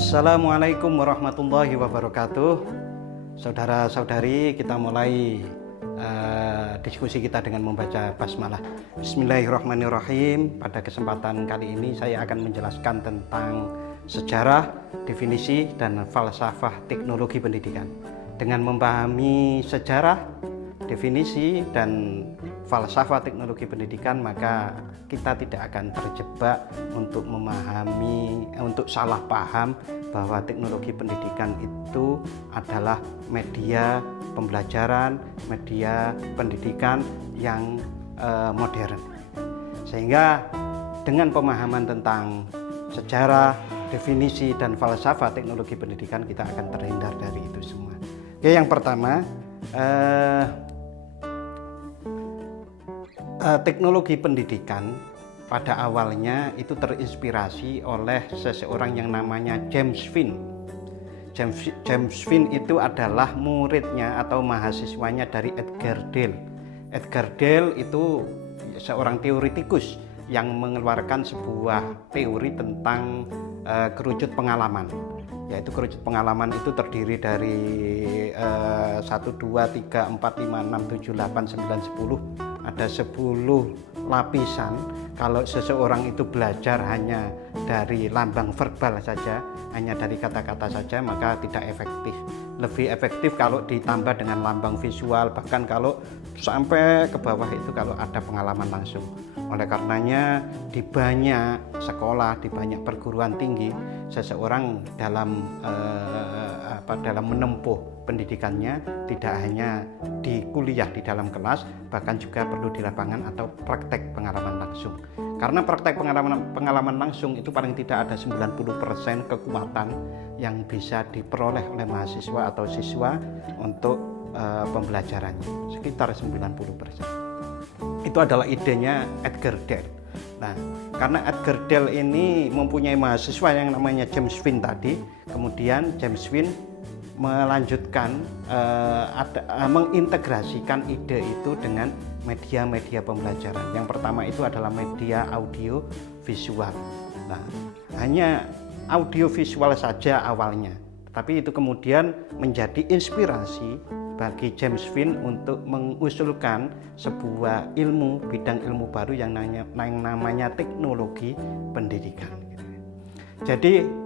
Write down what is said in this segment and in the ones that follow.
Assalamualaikum warahmatullahi wabarakatuh. Saudara-saudari, kita mulai diskusi kita dengan membaca basmalah. Bismillahirrahmanirrahim. Pada kesempatan kali ini saya akan menjelaskan tentang sejarah, definisi, dan falsafah teknologi pendidikan. Dengan memahami sejarah, definisi, dan falsafah teknologi pendidikan, maka kita tidak akan terjebak untuk untuk salah paham bahwa teknologi pendidikan itu adalah media pembelajaran, media pendidikan yang modern. Sehingga dengan pemahaman tentang sejarah, definisi, dan falsafah teknologi pendidikan, kita akan terhindar dari itu semua. Oke, yang pertama, teknologi pendidikan pada awalnya itu terinspirasi oleh seseorang yang namanya James Finn. James Finn itu adalah muridnya atau mahasiswanya dari Edgar Dale. Edgar Dale itu seorang teoritikus yang mengeluarkan sebuah teori tentang kerucut pengalaman. Yaitu kerucut pengalaman itu terdiri dari 1, 2, 3, 4, 5, 6, 7, 8, 9, 10. Ada 10 lapisan. Kalau seseorang itu belajar hanya dari lambang verbal saja, hanya dari kata-kata saja, maka tidak efektif. Lebih efektif kalau ditambah dengan lambang visual, bahkan kalau sampai ke bawah itu kalau ada pengalaman langsung. Oleh karenanya di banyak sekolah, di banyak perguruan tinggi, seseorang dalam menempuh pendidikannya tidak hanya di kuliah di dalam kelas, bahkan juga perlu di lapangan atau praktek pengalaman langsung. Karena praktek pengalaman langsung itu paling tidak ada 90% kekuatan yang bisa diperoleh oleh mahasiswa atau siswa untuk pembelajarannya, sekitar 90%. Itu adalah idenya Edgar Dale. Nah, karena Edgar Dale ini mempunyai mahasiswa yang namanya James Finn tadi, kemudian James Finn melanjutkan mengintegrasikan ide itu dengan media-media pembelajaran. Yang pertama itu adalah media audio visual. Nah, hanya audio visual saja awalnya, tapi itu kemudian menjadi inspirasi bagi James Finn untuk mengusulkan sebuah bidang ilmu baru yang namanya teknologi pendidikan. Jadi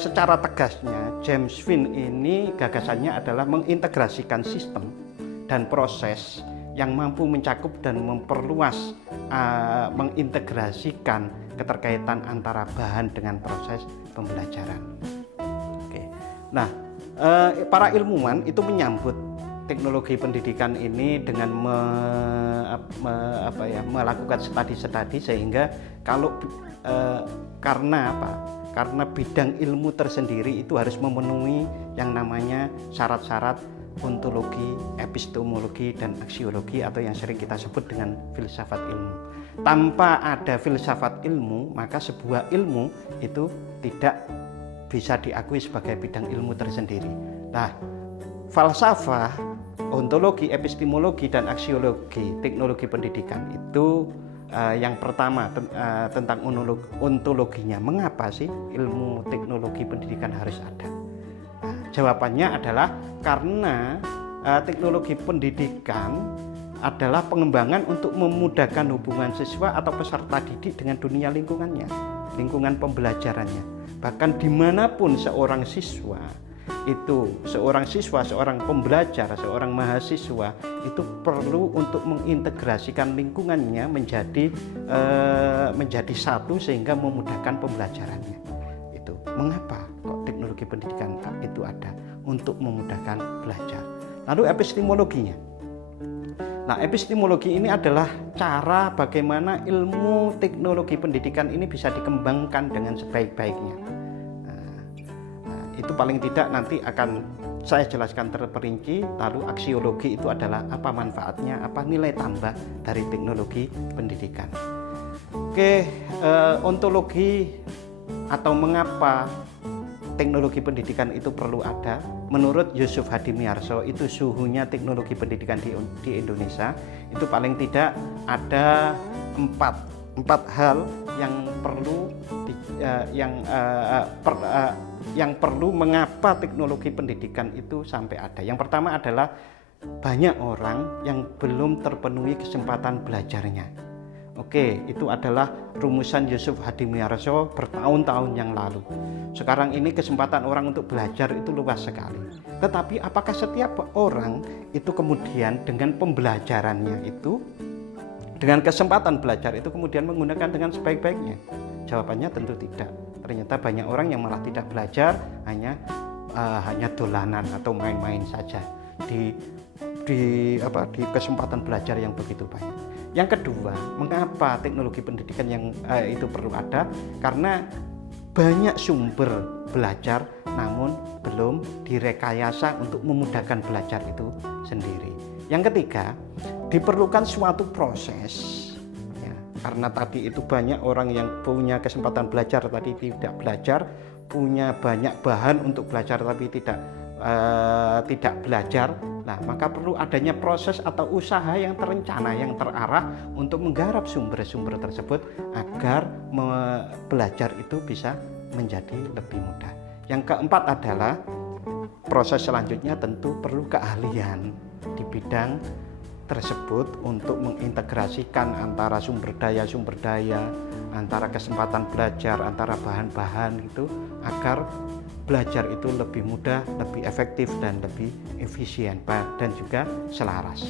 secara tegasnya James Finn ini gagasannya adalah mengintegrasikan sistem dan proses yang mampu mencakup dan memperluas, mengintegrasikan keterkaitan antara bahan dengan proses pembelajaran. Oke. Nah, para ilmuwan itu menyambut teknologi pendidikan ini dengan melakukan studi sehingga karena bidang ilmu tersendiri itu harus memenuhi yang namanya syarat-syarat ontologi, epistemologi, dan aksiologi atau yang sering kita sebut dengan filsafat ilmu. Tanpa ada filsafat ilmu, maka sebuah ilmu itu tidak bisa diakui sebagai bidang ilmu tersendiri. Nah, falsafah, ontologi, epistemologi, dan aksiologi teknologi pendidikan itu yang pertama tentang ontologinya. Mengapa sih ilmu teknologi pendidikan harus ada? Nah, jawabannya adalah karena teknologi pendidikan adalah pengembangan untuk memudahkan hubungan siswa atau peserta didik dengan dunia lingkungannya, lingkungan pembelajarannya. Bahkan dimanapun seorang siswa, seorang pembelajar, seorang mahasiswa itu perlu untuk mengintegrasikan lingkungannya menjadi satu sehingga memudahkan pembelajarannya. Itu mengapa kok teknologi pendidikan itu ada untuk memudahkan belajar. Lalu epistemologinya. Nah, epistemologi ini adalah cara bagaimana ilmu teknologi pendidikan ini bisa dikembangkan dengan sebaik-baiknya. Itu paling tidak nanti akan saya jelaskan terperinci. Lalu aksiologi itu adalah apa manfaatnya, apa nilai tambah dari teknologi pendidikan. Oke, ontologi atau mengapa teknologi pendidikan itu perlu ada. Menurut Yusuf Hadimiyarso, itu suhunya teknologi pendidikan di Indonesia itu paling tidak ada 4 empat hal yang perlu yang perlu mengapa teknologi pendidikan itu sampai ada. Yang pertama adalah banyak orang yang belum terpenuhi kesempatan belajarnya. Oke, itu adalah rumusan Yusuf Hadimulyoso bertahun-tahun yang lalu. Sekarang ini kesempatan orang untuk belajar itu luas sekali. Tetapi apakah setiap orang itu kemudian dengan pembelajarannya itu, dengan kesempatan belajar itu kemudian menggunakan dengan sebaik-baiknya? Jawabannya tentu tidak. Ternyata banyak orang yang malah tidak belajar, hanya dolanan atau main-main saja di kesempatan belajar yang begitu banyak. Yang kedua, mengapa teknologi pendidikan yang itu perlu ada? Karena banyak sumber belajar namun belum direkayasa untuk memudahkan belajar itu sendiri. Yang ketiga, diperlukan suatu proses ya, karena tadi itu banyak orang yang punya kesempatan belajar tadi tidak belajar, punya banyak bahan untuk belajar tapi tidak belajar. Nah, maka perlu adanya proses atau usaha yang terencana, yang terarah untuk menggarap sumber-sumber tersebut agar belajar itu bisa menjadi lebih mudah. Yang keempat adalah proses selanjutnya tentu perlu keahlian di bidang tersebut untuk mengintegrasikan antara sumber daya, antara kesempatan belajar, antara bahan-bahan itu agar belajar itu lebih mudah, lebih efektif dan lebih efisien dan juga selaras.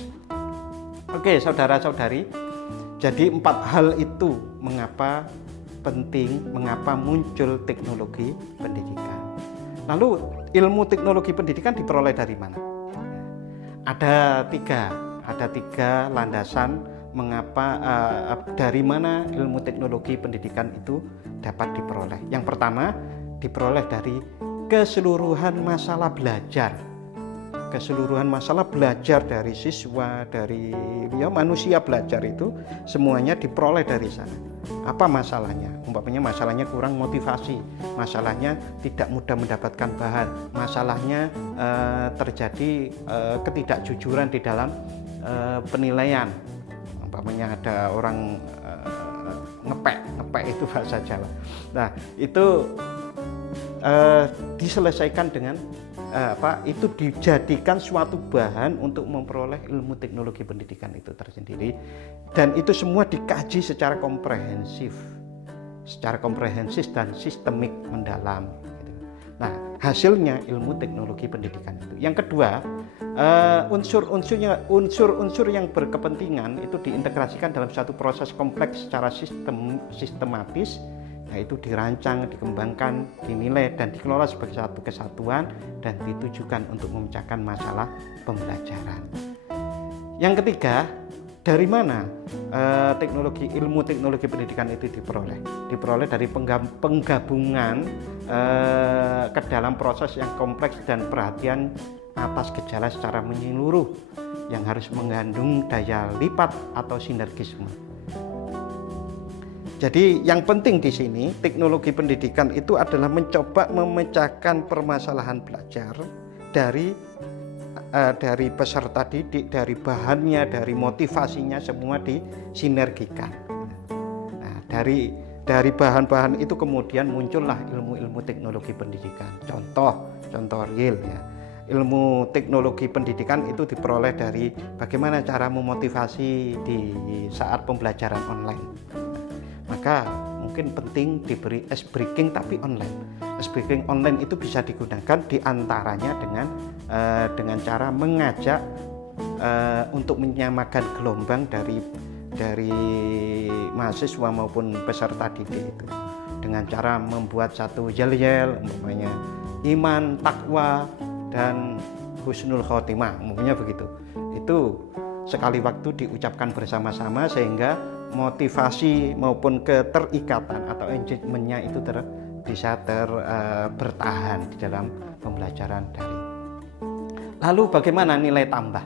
Oke, saudara-saudari, jadi 4 hal itu mengapa penting, mengapa muncul teknologi pendidikan. Lalu ilmu teknologi pendidikan diperoleh dari mana? Ada tiga landasan mengapa dari mana ilmu teknologi pendidikan itu dapat diperoleh. Yang pertama, diperoleh dari keseluruhan masalah belajar. Keseluruhan masalah belajar dari siswa, dari manusia belajar itu semuanya diperoleh dari sana. Apa masalahnya? Umpamanya masalahnya kurang motivasi, masalahnya tidak mudah mendapatkan bahan, masalahnya terjadi ketidakjujuran di dalam penilaian. Umpamanya ada orang ngepek itu bahasa Jawa. Nah, itu diselesaikan dengan itu dijadikan suatu bahan untuk memperoleh ilmu teknologi pendidikan itu tersendiri, dan itu semua dikaji secara komprehensif dan sistemik mendalam. Nah, hasilnya ilmu teknologi pendidikan itu. Yang kedua, unsur-unsur yang berkepentingan itu diintegrasikan dalam satu proses kompleks secara sistematis, yaitu dirancang, dikembangkan, dinilai dan dikelola sebagai satu kesatuan dan ditujukan untuk memecahkan masalah pembelajaran. Yang ketiga, dari mana ilmu teknologi pendidikan itu diperoleh? Diperoleh dari penggabungan ke dalam proses yang kompleks dan perhatian atas gejala secara menyeluruh yang harus mengandung daya lipat atau sinergisme. Jadi yang penting di sini teknologi pendidikan itu adalah mencoba memecahkan permasalahan belajar dari peserta didik, dari bahannya, dari motivasinya, semua disinergikan. Nah, dari bahan-bahan itu kemudian muncullah ilmu-ilmu teknologi pendidikan. Contoh real ya. Ilmu teknologi pendidikan itu diperoleh dari bagaimana cara memotivasi di saat pembelajaran online. Maka mungkin penting diberi ice breaking tapi online. Ice breaking online itu bisa digunakan diantaranya dengan cara mengajak untuk menyamakan gelombang dari mahasiswa maupun peserta didik itu, dengan cara membuat satu yel-yel, umpamanya iman, takwa, dan husnul khotimah, umumnya begitu. Itu sekali waktu diucapkan bersama-sama sehingga motivasi maupun keterikatan atau engagementnya itu bisa bertahan di dalam pembelajaran daring. Lalu bagaimana nilai tambah?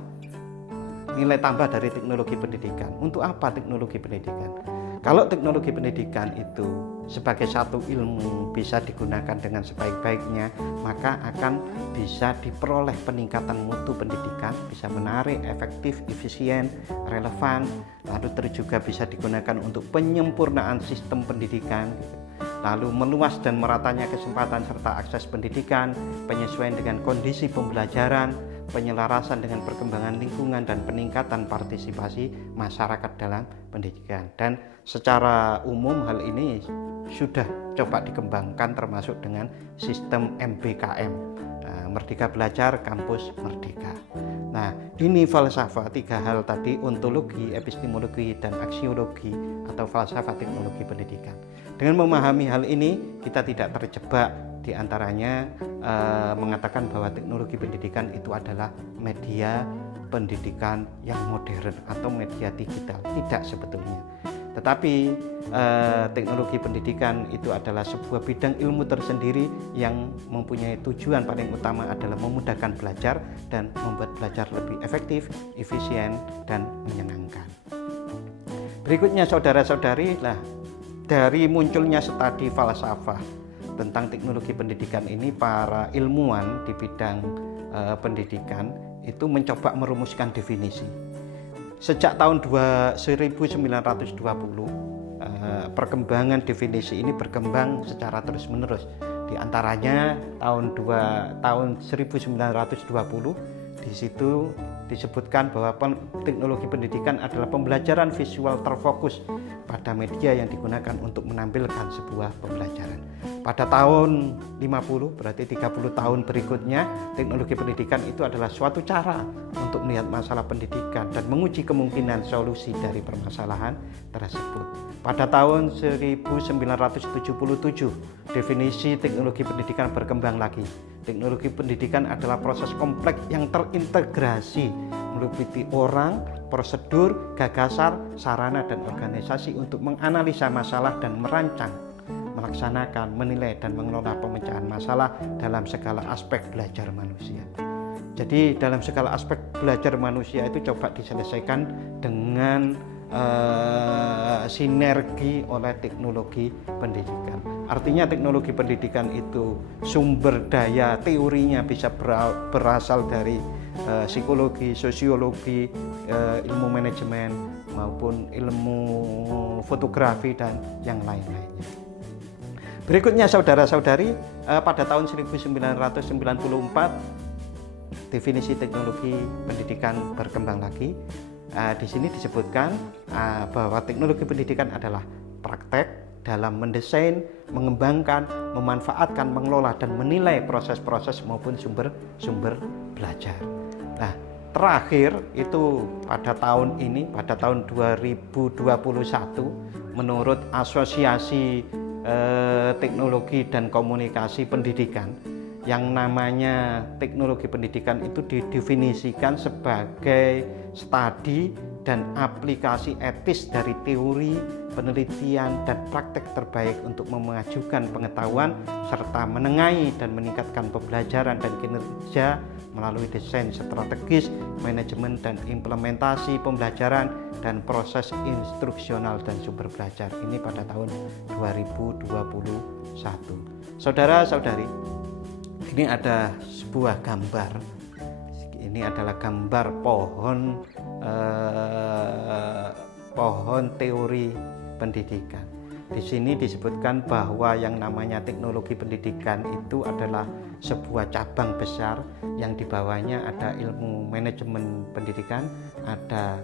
Nilai tambah dari teknologi pendidikan. Untuk apa teknologi pendidikan? Kalau teknologi pendidikan itu sebagai satu ilmu bisa digunakan dengan sebaik-baiknya, maka akan bisa diperoleh peningkatan mutu pendidikan, bisa menarik, efektif, efisien, relevan, lalu juga bisa digunakan untuk penyempurnaan sistem pendidikan, lalu meluas dan meratanya kesempatan serta akses pendidikan, penyesuaian dengan kondisi pembelajaran, penyelarasan dengan perkembangan lingkungan, dan peningkatan partisipasi masyarakat dalam pendidikan. Dan secara umum hal ini sudah coba dikembangkan termasuk dengan sistem MBKM, Merdeka Belajar Kampus Merdeka. Nah, ini falsafah, tiga hal tadi, ontologi, epistemologi, dan aksiologi atau falsafah teknologi pendidikan. Dengan memahami hal ini, kita tidak terjebak di antaranya mengatakan bahwa teknologi pendidikan itu adalah media pendidikan yang modern atau media digital. Tidak sebetulnya. Tetapi teknologi pendidikan itu adalah sebuah bidang ilmu tersendiri yang mempunyai tujuan paling utama adalah memudahkan belajar dan membuat belajar lebih efektif, efisien, dan menyenangkan. Berikutnya saudara-saudari, dari munculnya studi falsafah tentang teknologi pendidikan ini, para ilmuwan di bidang pendidikan itu mencoba merumuskan definisi. Sejak tahun 1920, perkembangan definisi ini berkembang secara terus-menerus. Di antaranya tahun 1920 di situ disebutkan bahwa teknologi pendidikan adalah pembelajaran visual terfokus pada media yang digunakan untuk menampilkan sebuah pembelajaran. Pada tahun 50, berarti 30 tahun berikutnya, teknologi pendidikan itu adalah suatu cara untuk melihat masalah pendidikan dan menguji kemungkinan solusi dari permasalahan tersebut. Pada tahun 1977, definisi teknologi pendidikan berkembang lagi. Teknologi pendidikan adalah proses kompleks yang terintegrasi, meliputi orang, prosedur, gagasan, sarana, dan organisasi untuk menganalisa masalah dan merancang, melaksanakan, menilai, dan mengelola pemecahan masalah dalam segala aspek belajar manusia. Jadi dalam segala aspek belajar manusia itu coba diselesaikan dengan sinergi oleh teknologi pendidikan. Artinya teknologi pendidikan itu sumber daya teorinya bisa berasal dari psikologi, sosiologi, ilmu manajemen maupun ilmu fotografi dan yang lain-lainnya. Berikutnya saudara-saudari, pada tahun 1994 definisi teknologi pendidikan berkembang lagi. Di sini disebutkan bahwa teknologi pendidikan adalah praktek dalam mendesain, mengembangkan, memanfaatkan, mengelola, dan menilai proses-proses maupun sumber-sumber belajar. Nah, terakhir itu pada tahun ini, pada tahun 2021, menurut Asosiasi Teknologi dan Komunikasi Pendidikan, yang namanya teknologi pendidikan itu didefinisikan sebagai studi dan aplikasi etis dari teori, penelitian, dan praktek terbaik untuk memajukan pengetahuan serta menengahi dan meningkatkan pembelajaran dan kinerja melalui desain strategis, manajemen dan implementasi pembelajaran, dan proses instruksional dan sumber belajar. Ini pada tahun 2021. Saudara-saudari, ini ada sebuah gambar. Ini adalah gambar pohon teori pendidikan. Di sini disebutkan bahwa yang namanya teknologi pendidikan itu adalah sebuah cabang besar yang di bawahnya ada ilmu manajemen pendidikan, ada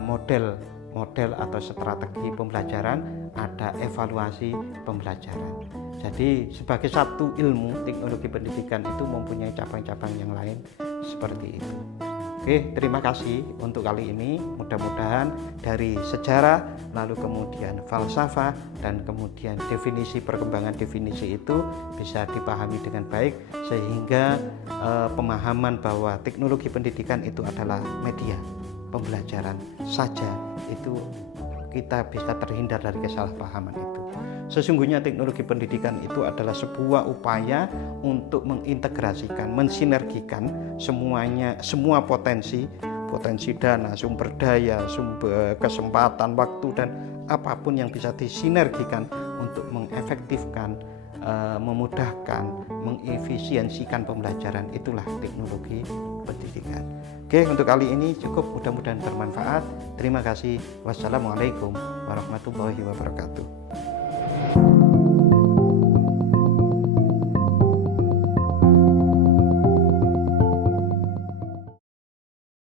model atau strategi pembelajaran, ada evaluasi pembelajaran. Jadi sebagai satu ilmu, teknologi pendidikan itu mempunyai cabang-cabang yang lain seperti itu. Oke, terima kasih untuk kali ini. Mudah-mudahan dari sejarah, lalu kemudian falsafah, dan kemudian definisi, perkembangan definisi itu bisa dipahami dengan baik, sehingga pemahaman bahwa teknologi pendidikan itu adalah media pembelajaran saja, itu kita bisa terhindar dari kesalahpahaman itu. Sesungguhnya teknologi pendidikan itu adalah sebuah upaya untuk mengintegrasikan, mensinergikan semua potensi potensi dana, sumber daya, sumber kesempatan, waktu, dan apapun yang bisa disinergikan untuk mengefektifkan, memudahkan, mengefisiensikan pembelajaran. Itulah teknologi pendidikan. Oke, untuk kali ini cukup, mudah-mudahan bermanfaat. Terima kasih. Wassalamualaikum warahmatullahi wabarakatuh.